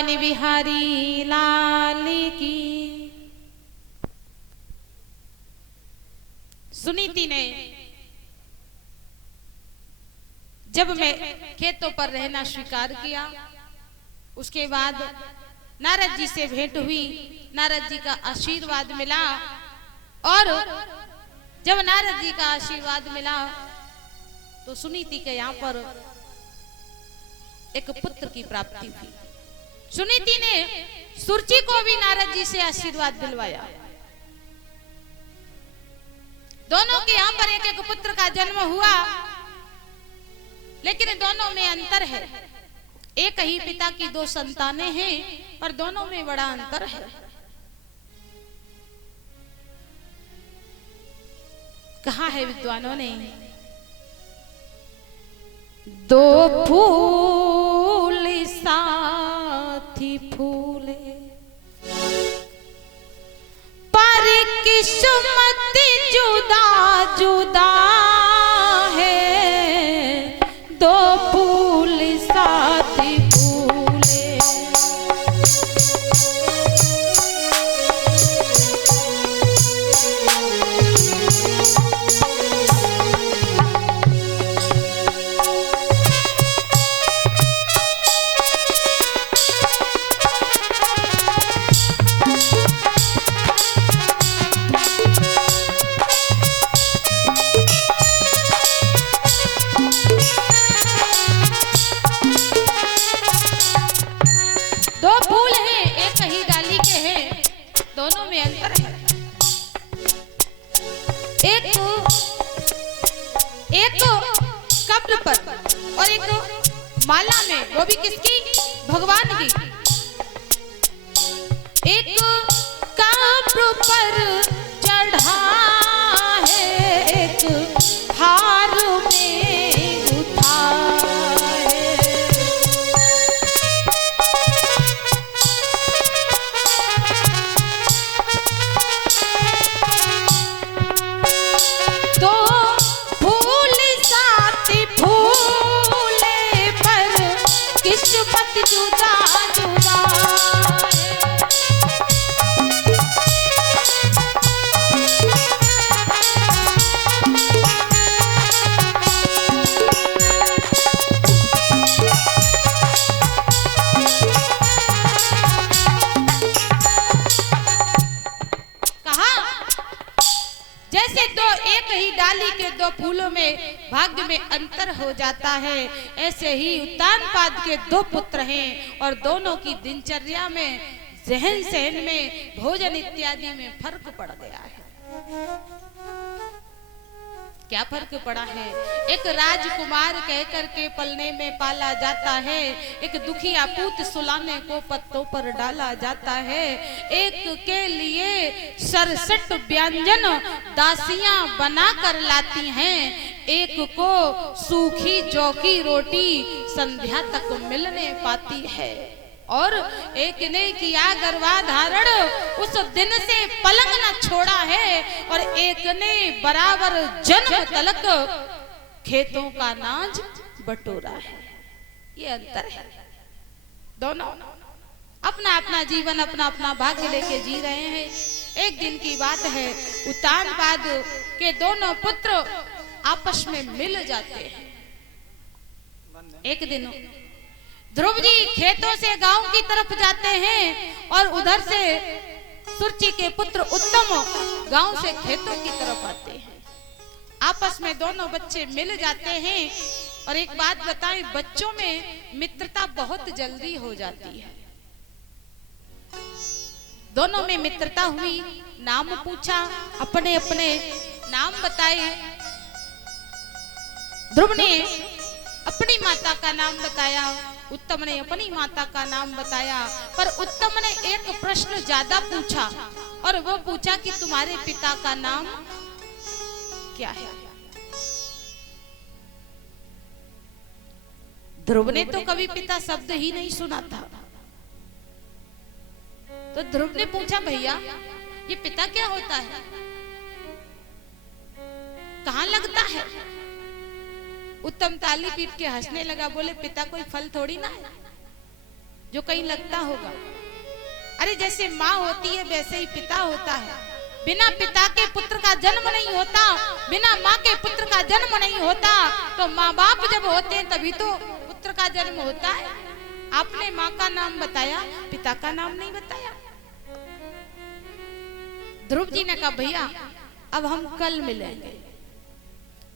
वृंदावन बिहारी लाल की। सुनीति ने जब मैं खेतों पर रहना स्वीकार किया, उसके बाद नारद जी से भेंट हुई, नारद जी का आशीर्वाद मिला। और जब नारद जी का आशीर्वाद मिला तो सुनीति के यहाँ पर एक पुत्र की प्राप्ति हुई। सुनीति ने सुरुचि को भी नारद जी से आशीर्वाद दिलवाया। दोनों के यहाँ पर एक एक पुत्र का जन्म हुआ, लेकिन दोनों में अंतर है। एक ही पिता की दो संतानें हैं, पर दोनों में बड़ा अंतर है। कहा है विद्वानों ने, दो फूल साथी फूले पर किस्मत जुदा जुदा है। दो फूल साथी फूले और एक माला में, वो भी किसकी? भगवान की। एक कब्र पर चढ़ा है, एक हार में उठा है। दो फूल साथी फूले पर किस्मत जुदा जुदा है। जैसे दो एक ही डाली के दो फूलों में भाग्य में अंतर हो जाता है, ऐसे ही उत्तानपाद के दो पुत्र हैं और दोनों की दिनचर्या में, रहन सहन में, भोजन इत्यादि में फर्क पड़ गया है। क्या फर्क पड़ा है? एक राजकुमार कहकर के पलने में पाला जाता है, एक दुखिया पूत सुलाने को पत्तों पर डाला जाता है। एक के लिए 67 व्यंजन दासियां बना कर लाती हैं, एक को सूखी जौ की रोटी संध्या तक मिलने पाती है। और एक ने किया गर्भाधारण, उस दिन से पलंग न छोड़ा है, और एक ने बराबर जन्म तलक खेतों का नाज बटोरा है। ये अंतर है। दोनों अपना अपना जीवन, अपना अपना भाग्य लेके जी रहे हैं। एक दिन की बात है, उत्तानपाद के दोनों पुत्र आपस में मिल जाते हैं। एक दिन ध्रुव जी खेतों से गांव की तरफ जाते हैं और उधर से सुरुचि के पुत्र उत्तम गांव से खेतों की तरफ आते हैं। आपस में दोनों बच्चे मिल जाते हैं। और एक बात बताएं, बच्चों में मित्रता बहुत जल्दी हो जाती है। दोनों में मित्रता हुई, नाम पूछा, अपने अपने नाम बताए। ध्रुव ने अपनी माता का नाम बताया, उत्तम ने अपनी माता का नाम बताया। पर उत्तम ने एक प्रश्न ज्यादा पूछा, और वो पूछा कि तुम्हारे पिता का नाम क्या है? ध्रुव ने तो कभी पिता शब्द ही नहीं सुना था। तो ध्रुव ने पूछा, भैया ये पिता क्या होता है, कहाँ लगता है? उत्तम ताली पीट के हंसने लगा, बोले पिता कोई फल थोड़ी ना है, जो कहीं लगता होगा। अरे जैसे माँ होती है वैसे ही पिता होता है। बिना पिता के पुत्र का जन्म नहीं होता, बिना माँ के पुत्र का जन्म नहीं होता। तो माँ बाप जब होते हैं तभी तो पुत्र का जन्म होता है। आपने माँ का नाम बताया, पिता का नाम नहीं बताया। ध्रुव जी ने कहा भैया अब हम कल मिलेंगे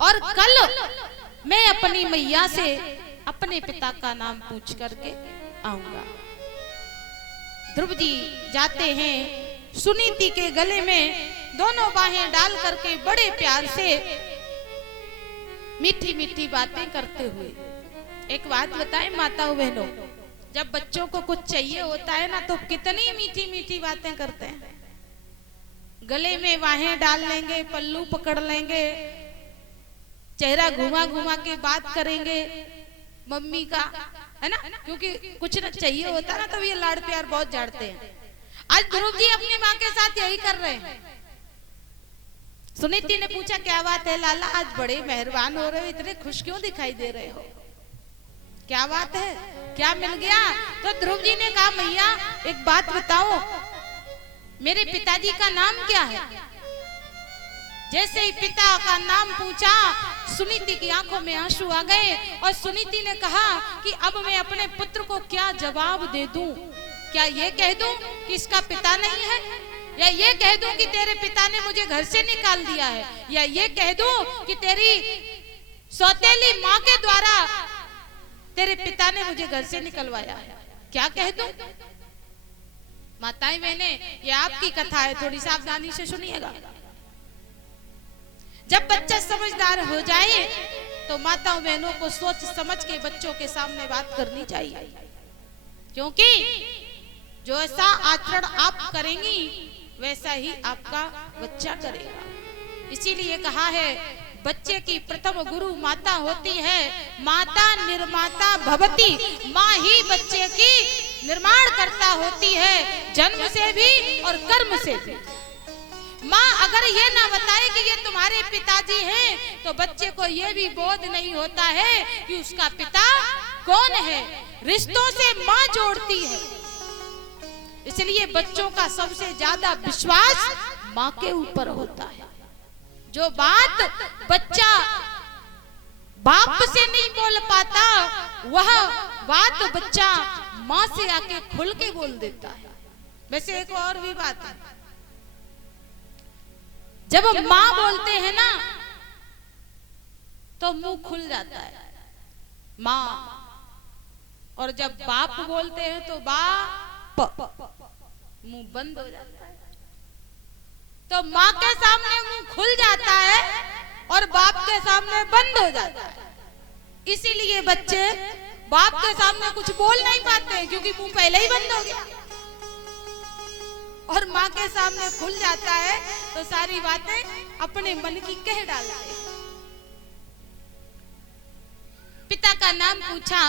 और कल मैं अपनी मैया से अपने पिता का नाम पूछ करके आऊंगा। ध्रुव जी जाते हैं, सुनीति के गले में दोनों बाहें डाल करके बड़े प्यार से मीठी मीठी बातें करते हुए। एक बात बताएं माताओं बहनों, जब बच्चों को कुछ चाहिए होता है ना तो कितनी मीठी मीठी बातें करते हैं। गले में बाहें डाल लेंगे, पल्लू पकड़ लेंगे, चेहरा घुमा घुमा के बात करेंगे मम्मी का, है ना, क्योंकि कुछ न चाहिए होता ना तब ये लाड़ प्यार बहुत झाड़ते हैं। आज ध्रुव जी अपनी माँ के साथ यही कर रहे हैं। सुनीति ने पूछा क्या बात है लाला, आज बड़े मेहरबान हो रहे हो, इतने खुश क्यों दिखाई दे रहे हो, क्या बात है, क्या मिल गया? तो ध्रुव जी ने कहा मैया एक बात बताओ, मेरे पिताजी का नाम क्या है? जैसे ही पिता का नाम पूछा सुनीति की आंखों में आंसू आ गए और सुनीति ने कहा कि अब मैं अपने पुत्र को क्या जवाब दे दूं? क्या ये कह दूं कि इसका पिता नहीं है, या ये कह दूं कि तेरे पिता ने मुझे घर से निकाल दिया है, या ये कह दूं कि तेरी सौतेली माँ के द्वारा तेरे पिता ने मुझे घर से निकलवाया है? क्या कह दूं? माताएं बहने, ये आपकी कथा है, थोड़ी सावधानी से सुनिएगा। जब बच्चा समझदार हो जाए तो माताओं बहनों को सोच समझ के बच्चों के सामने बात करनी चाहिए, क्योंकि जो ऐसा आचरण आप करेंगी वैसा ही आपका बच्चा करेगा। इसीलिए कहा है बच्चे की प्रथम गुरु माता होती है, माता निर्माता भवती, माँ ही बच्चे की निर्माण करता होती है, जन्म से भी और कर्म से भी। माँ अगर ये ना बताए कि ये तुम्हारे पिताजी हैं तो बच्चे को ये भी बोध नहीं होता है कि उसका पिता कौन है। रिश्तों से माँ जोड़ती है, इसलिए बच्चों का सबसे ज्यादा विश्वास माँ के ऊपर होता है। जो बात बच्चा बाप से नहीं बोल पाता वह बात बच्चा माँ से आके खुल के बोल देता है। वैसे एक और भी बात है, जब माँ बोलते हैं ना तो मुंह खुल जाता है माँ, और जब बाप बोलते हैं तो बाप मुंह बंद हो जाता है। तो माँ के सामने मुंह खुल जाता है और बाप के सामने बंद हो जाता है। इसीलिए बच्चे बाप के सामने कुछ बोल नहीं पाते हैं क्योंकि मुंह पहले ही बंद हो गया, और माँ के सामने खुल जाता है तो सारी बातें अपने मन की कह डालते हैं। पिता का नाम पूछा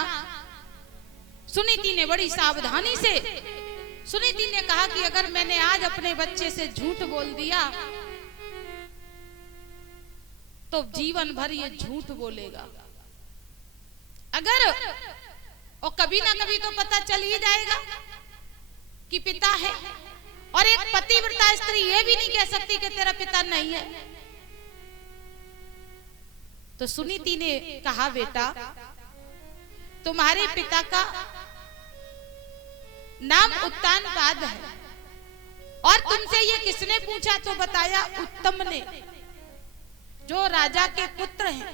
सुनीति ने बड़ी सावधानी से। सुनीति ने कहा कि अगर मैंने आज अपने बच्चे से झूठ बोल दिया तो जीवन भर ये झूठ बोलेगा। अगर और कभी ना कभी तो पता चल ही जाएगा कि पिता है, और एक पतिव्रता स्त्री ये भी नहीं कह सकती कि तेरा पिता नहीं है। तो सुनीति ने कहा बेटा तुम्हारे पिता का नाम उत्तानपाद है, और तुमसे ये किसने पूछा? तो बताया उत्तम ने, जो राजा के पुत्र हैं।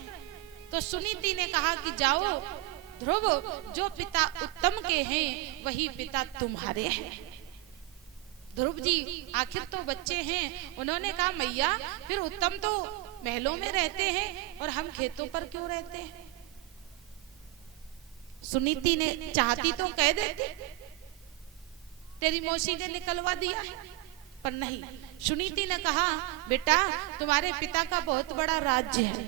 तो सुनीति ने कहा कि जाओ ध्रुव, जो पिता उत्तम के हैं वही पिता तुम्हारे हैं। ध्रुव जी आखिर तो बच्चे हैं, उन्होंने कहा मैया फिर उत्तम तो महलों में रहते हैं और हम खेतों पर क्यों रहते हैं? सुनीति ने चाहती तो कह देती तेरी मौसी ने निकलवा दिया, पर नहीं। सुनीति ने कहा बेटा तुम्हारे पिता का बहुत बड़ा राज्य है,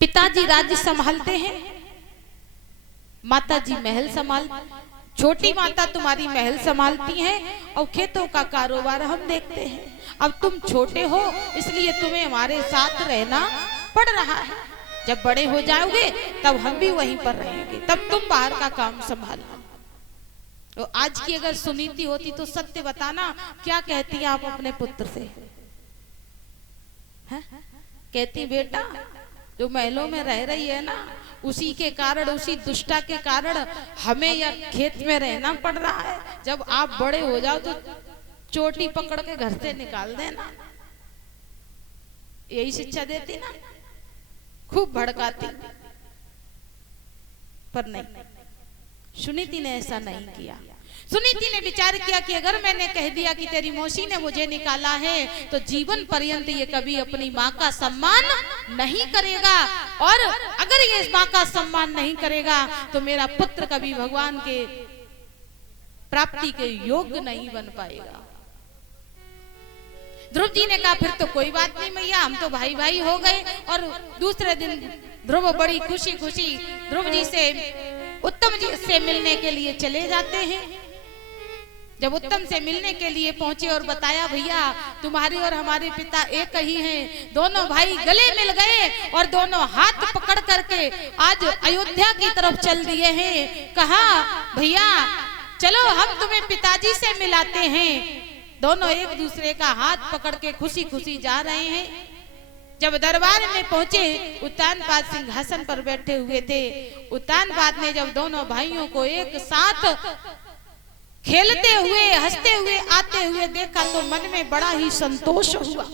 पिताजी राज्य संभालते हैं, माताजी महल संभाल, छोटी माता तुम्हारी महल संभालती हैं और खेतों का कारोबार हम देखते हैं। अब तुम छोटे हो इसलिए तुम्हें हमारे साथ रहना पड़ रहा है। जब बड़े हो जाओगे तब हम भी वहीं पर रहेंगे, तब तुम बाहर का काम संभालना। तो आज की अगर सुनीति होती तो सत्य बताना, क्या कहती है आप अपने पुत्र से? है? कहती बेटा जो महलों में रह रही है ना, उसी के कारण, उसी दुष्टा के कारण हमें या खेत में रहना पड़ रहा है। जब आप बड़े हो जाओ तो चोटी पकड़ के घर से निकाल देना। यही शिक्षा देती ना, खूब भड़काती, पर नहीं, सुनीति ने ऐसा नहीं किया। सुनीति ने विचार किया कि अगर मैंने कह दिया कि तेरी मौसी ने मुझे निकाला है तो जीवन पर्यंत ये कभी अपनी माँ का सम्मान नहीं करेगा, और अगर ये इस माँ का सम्मान नहीं करेगा तो मेरा पुत्र कभी भगवान के प्राप्ति के योग्य नहीं बन पाएगा। ध्रुव जी ने कहा फिर तो कोई बात नहीं मैया, हम तो भाई भाई हो गए। और दूसरे दिन ध्रुव बड़ी खुशी खुशी ध्रुव जी से, उत्तम जी से मिलने के लिए चले जाते हैं। जब उत्तम से मिलने के लिए पहुंचे और बताया भैया तुम्हारे और हमारे पिता एक ही हैं, दोनों भाई गले मिल गए और दोनों हाथ पकड़ करके आज अयोध्या की तरफ चल दिए हैं। कहा भैया चलो हम तुम्हें पिताजी से मिलाते हैं। दोनों एक दूसरे का हाथ पकड़ के खुशी खुशी जा रहे हैं। जब दरबार में पहुंचे, उत्तानपाद सिंहासन पर बैठे हुए थे। उत्तानपाद ने जब दोनों भाइयों को एक साथ खेलते हुए हंसते हुए आते हुए देखा तो मन में बड़ा ही संतोष हुआ।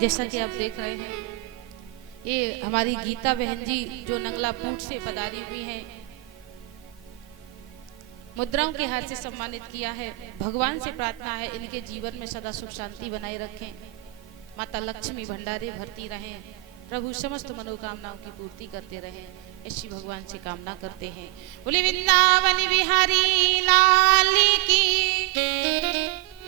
जैसा कि आप देख रहे हैं, ये हमारी गीता बहन जी जो नंगलापुट से पधारी हुई हैं, मुद्राओं के हाथ से सम्मानित किया है। भगवान से प्रार्थना है इनके जीवन में सदा सुख शांति बनाए रखें, माता लक्ष्मी भंडारे भरती रहें, प्रभु समस्त मनोकामनाओं की पूर्ति करते रहें, इसी भगवान से कामना करते हैं। बोले वृंदावन बिहारी लाल की।